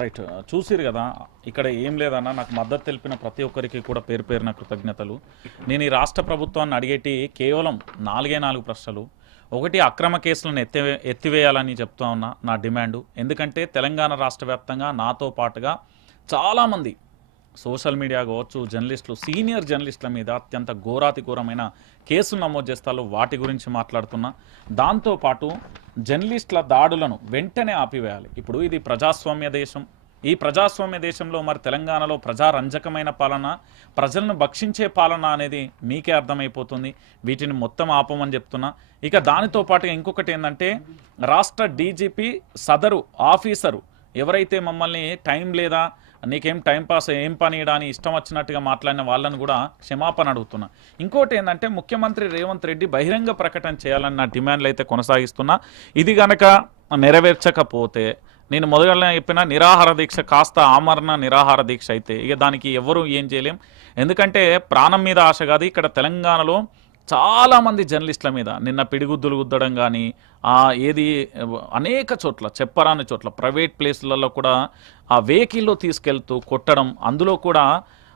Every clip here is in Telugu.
రైట్. చూసిరు కదా ఇక్కడ ఏం లేదన్న నాకు మద్దతు తెలిపిన ప్రతి ఒక్కరికి కూడా పేరు పేరున కృతజ్ఞతలు. నేను ఈ రాష్ట్ర ప్రభుత్వాన్ని అడిగేటి కేవలం నాలుగే నాలుగు ప్రశ్నలు. ఒకటి అక్రమ కేసులను ఎత్తి ఎత్తివేయాలని చెప్తా ఉన్నా నా డిమాండు. ఎందుకంటే తెలంగాణ రాష్ట్ర వ్యాప్తంగా నాతో పాటుగా చాలామంది సోషల్ మీడియా కావచ్చు జర్నలిస్టులు సీనియర్ జర్నలిస్టుల మీద అత్యంత ఘోరాతి ఘోరమైన కేసులు నమోదు చేస్తారు వాటి గురించి మాట్లాడుతున్నా. దాంతోపాటు జర్నలిస్టుల దాడులను వెంటనే ఆపివేయాలి. ఇప్పుడు ఇది ప్రజాస్వామ్య దేశం. ఈ ప్రజాస్వామ్య దేశంలో మరి తెలంగాణలో ప్రజారంజకమైన పాలన ప్రజలను భక్షించే పాలన అనేది మీకే అర్థమైపోతుంది. వీటిని మొత్తం ఆపమని చెప్తున్నా. ఇక దానితో పాటుగా ఇంకొకటి ఏంటంటే రాష్ట్ర డీజీపీ సదరు ఆఫీసరు ఎవరైతే మమ్మల్ని టైం లేదా నీకేం టైంపాస్ ఏం పని అని ఇష్టం వచ్చినట్టుగా మాట్లాడిన వాళ్ళని కూడా క్షమాపణ అడుగుతున్నా. ఇంకోటి ఏంటంటే ముఖ్యమంత్రి రేవంత్ రెడ్డి బహిరంగ ప్రకటన చేయాలని నా డిమాండ్లు అయితే కొనసాగిస్తున్నా. ఇది గనక నెరవేర్చకపోతే నేను మొదలైన చెప్పిన నిరాహార దీక్ష కాస్త ఆమరణ నిరాహార దీక్ష అయితే ఇక దానికి ఎవరు ఏం చేయలేం. ఎందుకంటే ప్రాణం మీద ఆశ కాదు ఇక్కడ తెలంగాణలో చాలామంది జర్నలిస్టుల మీద నిన్న పిడిగుద్దులు గుద్దడం కానీ ఏది అనేక చోట్ల చెప్పరాని చోట్ల ప్రైవేట్ ప్లేస్లలో కూడా ఆ వెహికల్లో తీసుకెళ్తూ కొట్టడం అందులో కూడా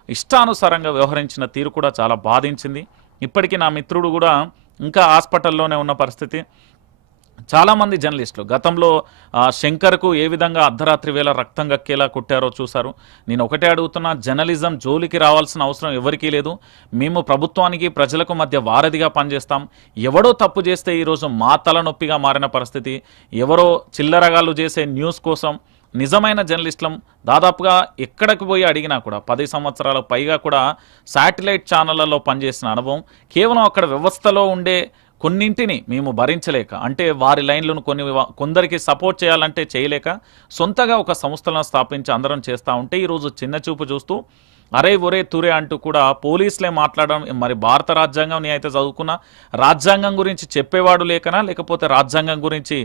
ఇష్టానుసారంగా వ్యవహరించిన తీరు కూడా చాలా బాధించింది. ఇప్పటికీ నా మిత్రుడు కూడా ఇంకా హాస్పిటల్లోనే ఉన్న పరిస్థితి. చాలామంది జర్నలిస్టులు. గతంలో శంకర్కు ఏ విధంగా అర్ధరాత్రి వేళ రక్తం గక్కేలా కొట్టారో చూశారు. నేను ఒకటే అడుగుతున్నా జర్నలిజం జోలికి రావాల్సిన అవసరం ఎవరికీ లేదు. మేము ప్రభుత్వానికి ప్రజలకు మధ్య వారధిగా పనిచేస్తాం. ఎవడో తప్పు చేస్తే ఈరోజు మా తలనొప్పిగా మారిన పరిస్థితి. ఎవరో చిల్లరగాళ్ళు చేసే న్యూస్ కోసం నిజమైన జర్నలిస్టులం. దాదాపుగా ఎక్కడికి పోయి అడిగినా కూడా పది సంవత్సరాలకు పైగా కూడా శాటిలైట్ ఛానళ్ళలో పనిచేసిన అనుభవం. కేవలం అక్కడ వ్యవస్థలో ఉండే కొన్నింటిని మేము భరించలేక అంటే వారి లైన్లను కొన్ని కొందరికి సపోర్ట్ చేయాలంటే చేయలేక సొంతగా ఒక సంస్థలను స్థాపించి అందరం చేస్తూ ఉంటే ఈరోజు చిన్న చూపు చూస్తూ అరే ఒరే తురే అంటూ కూడా పోలీసులే మాట్లాడడం మరి భారత రాజ్యాంగం నేను అయితే చదువుకున్నా రాజ్యాంగం గురించి చెప్పేవాడు లేకనా లేకపోతే రాజ్యాంగం గురించి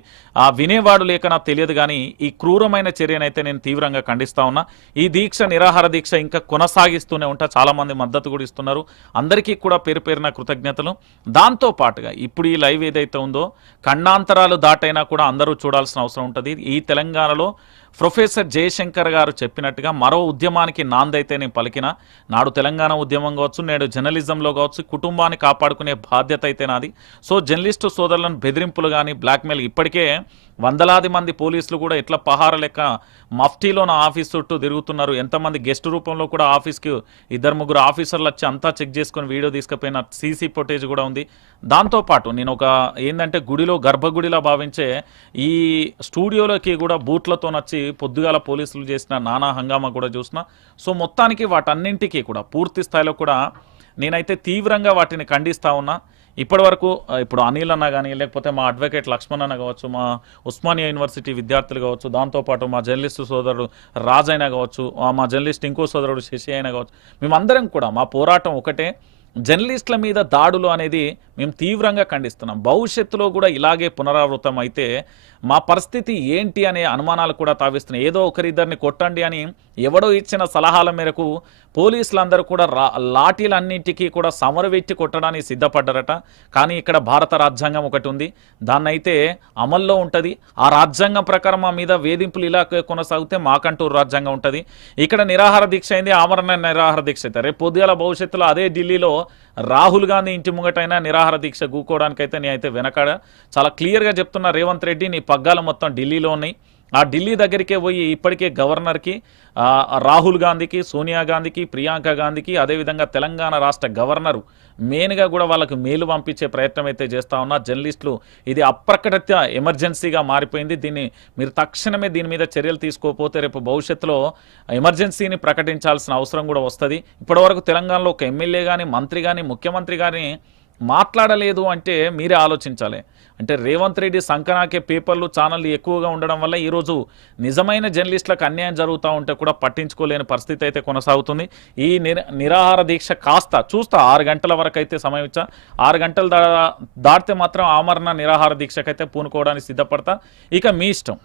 వినేవాడు లేకనా తెలియదు కానీ ఈ క్రూరమైన చర్యనైతే నేను తీవ్రంగా ఖండిస్తా ఉన్నా. ఈ దీక్ష నిరాహార దీక్ష ఇంకా కొనసాగిస్తూనే ఉంటా. చాలామంది మద్దతు కూడా ఇస్తున్నారు. అందరికీ కూడా పేరు పేరున కృతజ్ఞతలు. దాంతో పాటుగా ఇప్పుడు ఈ లైవ్ ఏదైతే ఉందో ఖండాంతరాలు దాటైనా కూడా అందరూ చూడాల్సిన అవసరం ఉంటుంది. ఈ తెలంగాణలో ప్రొఫెసర్ జయశంకర్ గారు చెప్పినట్టుగా మరో ఉద్యమానికి నాందైతే నేను పలికిన. నాడు తెలంగాణ ఉద్యమం కావచ్చు నేడు జర్నలిజంలో కావచ్చు కుటుంబాన్ని కాపాడుకునే బాధ్యత అయితే నాది. సో జర్నలిస్టు సోదరులను బెదిరింపులు కానీ బ్లాక్మెయిల్ ఇప్పటికే వందలాది మంది పోలీసులు కూడా ఇట్లా పహార లెక్క మఫ్టీలో నా ఆఫీస్ చుట్టూ తిరుగుతున్నారు. ఎంతమంది గెస్ట్ రూపంలో కూడా ఆఫీస్కి ఇద్దరు ముగ్గురు ఆఫీసర్లు వచ్చి అంతా చెక్ చేసుకొని వీడియో తీసుకుపోయిన సీసీ ఫుటేజ్ కూడా ఉంది. దాంతోపాటు నేను ఒక ఏంటంటే గుడిలో గర్భగుడిలా భావించే ఈ స్టూడియోలోకి కూడా బూట్లతో నచ్చి పొద్దుగాల పోలీసులు చేసిన నానా హంగామా కూడా చూసిన. సో మొత్తానికి వాటన్నింటికీ కూడా పూర్తి స్థాయిలో కూడా నేనైతే తీవ్రంగా వాటిని ఖండిస్తూ ఉన్నా. ఇప్పటివరకు వరకు ఇప్పుడు అనిల్ అన్న కానీ లేకపోతే మా అడ్వకేట్ లక్ష్మణ్ అన్న కావచ్చు మా ఉస్మానియా యూనివర్సిటీ విద్యార్థులు కావచ్చు దాంతోపాటు మా జర్నలిస్టు సోదరుడు రాజ్ అయినా కావచ్చు మా జర్నలిస్ట్ ఇంకో సోదరుడు శశి అయినా కావచ్చు మేమందరం కూడా మా పోరాటం ఒకటే. జర్నలిస్టుల మీద దాడులు అనేది మేము తీవ్రంగా ఖండిస్తున్నాం. భవిష్యత్తులో కూడా ఇలాగే పునరావృతం అయితే మా పరిస్థితి ఏంటి అనే అనుమానాలు కూడా తావిస్తున్నాయి. ఏదో ఒకరిద్దరిని కొట్టండి అని ఎవడో ఇచ్చిన సలహాల మేరకు పోలీసులందరూ కూడా రా లాఠీలన్నింటికీ కూడా సమరవెట్టి కొట్టడానికి సిద్ధపడ్డారట. కానీ ఇక్కడ భారత రాజ్యాంగం ఒకటి ఉంది. దాన్నైతే అమల్లో ఉంటుంది. ఆ రాజ్యాంగం ప్రకారం మా మీద వేధింపులు ఇలా కొనసాగితే మాకంటూ రాజ్యాంగం ఉంటుంది. ఇక్కడ నిరాహార దీక్ష అయింది ఆమరణ నిరాహార దీక్ష అయితే. రేపు పొద్దుగల భవిష్యత్తులో అదే ఢిల్లీలో రాహుల్ గాంధీ ఇంటి ముంగటైనా నిరాహార దీక్ష గూకోవడానికైతే నేనైతే వెనకాడ. చాలా క్లియర్గా చెప్తున్నా రేవంత్ రెడ్డి నీ పగ్గాలు మొత్తం ఢిల్లీలో ఉన్నాయి. ఆ ఢిల్లీ దగ్గరికే పోయి ఇప్పటికే గవర్నర్కి రాహుల్ గాంధీకి సోనియా గాంధీకి ప్రియాంక గాంధీకి అదేవిధంగా తెలంగాణ రాష్ట్ర గవర్నరు మెయిన్గా కూడా వాళ్ళకు మేలు పంపించే ప్రయత్నం అయితే చేస్తా ఉన్నా. జర్నలిస్టులు ఇది అప్రకటిత ఎమర్జెన్సీగా మారిపోయింది. దీన్ని మీరు తక్షణమే దీని మీద చర్యలు తీసుకోకపోతే రేపు భవిష్యత్తులో ఎమర్జెన్సీని ప్రకటించాల్సిన అవసరం కూడా వస్తుంది. ఇప్పటివరకు తెలంగాణలో ఒక ఎమ్మెల్యే కానీ మంత్రి కానీ ముఖ్యమంత్రి కానీ మాట్లాడలేదు అంటే మీరే ఆలోచించాలి. అంటే రేవంత్ రెడ్డి సంకనాకే పేపర్లు ఛానళ్ళు ఎక్కువగా ఉండడం వల్ల ఈరోజు నిజమైన జర్నలిస్టులకు అన్యాయం జరుగుతూ ఉంటే కూడా పట్టించుకోలేని పరిస్థితి అయితే కొనసాగుతుంది. ఈ నిర నిరాహార దీక్ష కాస్త చూస్తా ఆరు గంటల వరకు అయితే సమయం ఇచ్చా. ఆరు గంటలు దా దాటితే మాత్రం ఆమరణ నిరాహార దీక్షకైతే పూనుకోవడానికి సిద్ధపడతా. ఇక మీ ఇష్టం.